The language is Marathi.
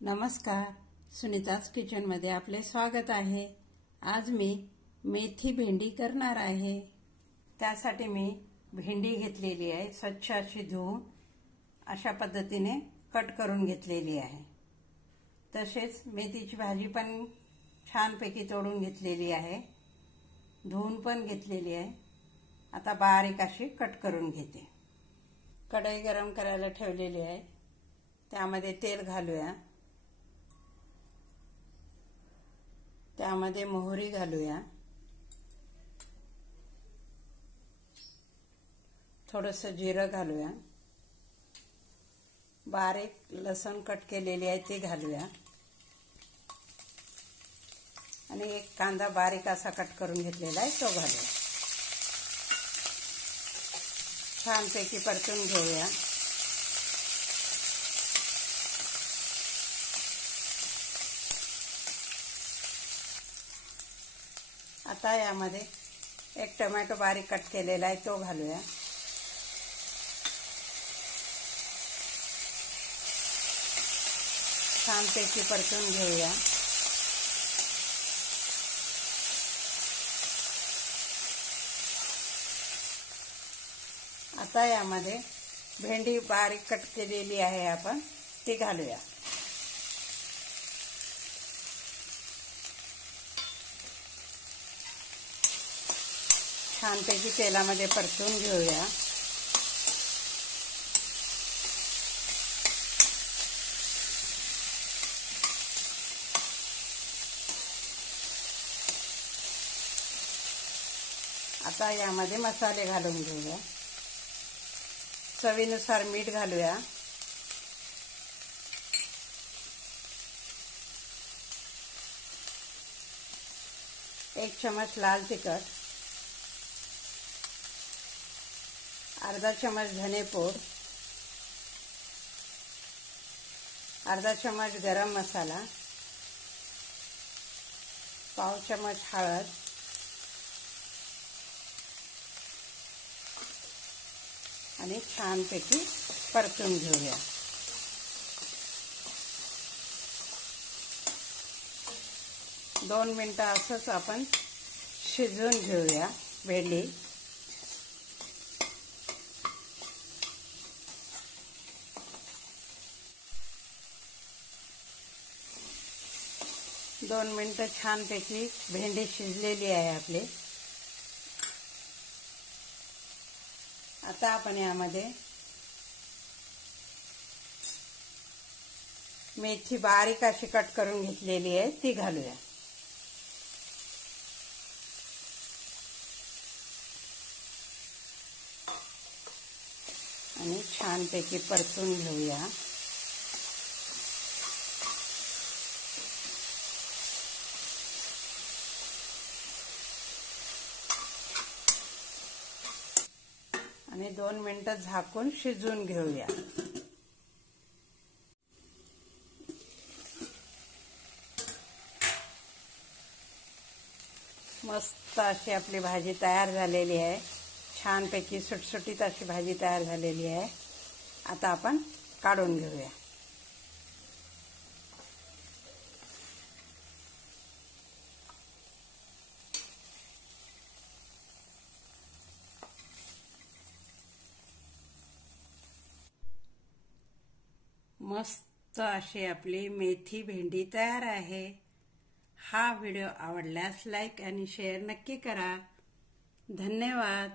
नमस्कार, सुनीताज किचनमध्ये आपले स्वागत आहे। आज मी मेथी भेंडी करणार आहे। त्यासाठी मी भेंडी घेतलेली आहे, स्वच्छ अशी धुवून अशा पद्धतीने कट करून घेतलेली आहे। तसेच मेथीची भाजी पण छानपैकी तोडून घेतलेली आहे, धुवून पण घेतलेली आहे। आता बारीक अशी कट करून घेते। कढई गरम करायला ठेवलेली आहे, त्यामध्ये तेल घालूया। त्यामध्ये मोहरी घालूया, थोडंसं जिरं घालूया, बारीक लसूण कट केलेली आहे ते घालूया आणि एक कांदा बारीक असा कट करून घेतलेला आहे तो घालूया। छानपैकी परतून घेऊया। आता यामध्ये एक टोमॅटो बारीक कट केलेला आहे तो घालूया। छानपैकी परतून घेऊया। आता यामध्ये भेंडी बारीक कट केलेली आहे आपण ती घालूया। छानपैकी तेलामध्ये परतून घेऊया। आता यामध्ये मसाले घालून घेऊया। चवीनुसार मीठ घालूया। एक चम्मच लाल तिखट, अर्धा चम्मच धनेपूड, अर्धा चम्मच गरम मसाला, पाव चम्मच हळद आणि छानपैकी परतून घेऊया। दोन मिनिटं असंच आपण शिजवून घेऊया भेंडी। दोन मिनिटं छानपैकी भेंडी शिजलेली आहे आपली। आता आपण यामध्ये मेथी बारीक अशी कट करून घेतलेली आहे ती घालूया आणि छानपैकी परतून घेऊया। आणि 2 मिनिटं झाकून शिजवून घेऊया। मस्त अशी आपली भाजी तयार झालेली आहे। छानपैकी सुटसुटीत अशी भाजी तयार झालेली आहे। आता आपण काढून घेऊया। मस्त अशी आपली मेथी भेंडी तयार आहे। हा व्हिडिओ आवडल्यास लाईक आणि शेअर नक्की करा। धन्यवाद।